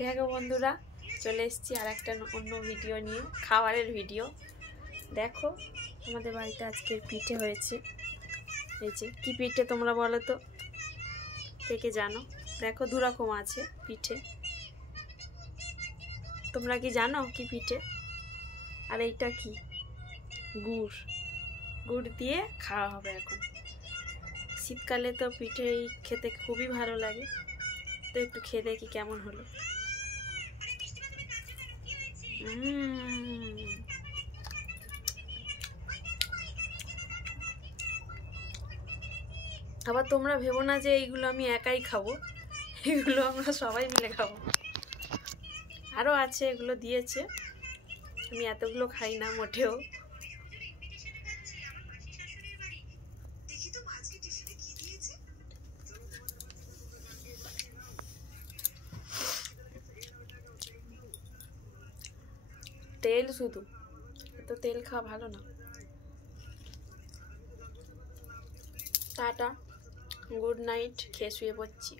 দেখো বন্ধুরা, চলে এসেছি আর একটা অন্য ভিডিও নিয়ে, খাবারের ভিডিও। দেখো আমাদের বাড়িতে আজকে পিঠে হয়েছে। এই যে কি পিঠে তোমরা বলো তো, কে কে জানো? দেখো দু রকম আছে পিঠে, তোমরা কি জানো কি পিঠে? আর এইটা কি? গুড়, গুড় দিয়ে খাওয়া হবে এখন। শীতকালে তো পিঠে খেতে খুবই ভালো লাগে, তো একটু খেয়ে দেখি কেমন হলো। আবার তোমরা ভেবো না যে এইগুলো আমি একাই খাবো, এগুলো আমরা সবাই মিলে খাবো। আরও আছে, এগুলো দিয়েছে, আমি এতগুলো খাই না মোটেও। তেল শুধু, এত তেল খাওয়া ভালো না। টাটা, গুড নাইট, খেয়ে শুয়ে পড়ছি।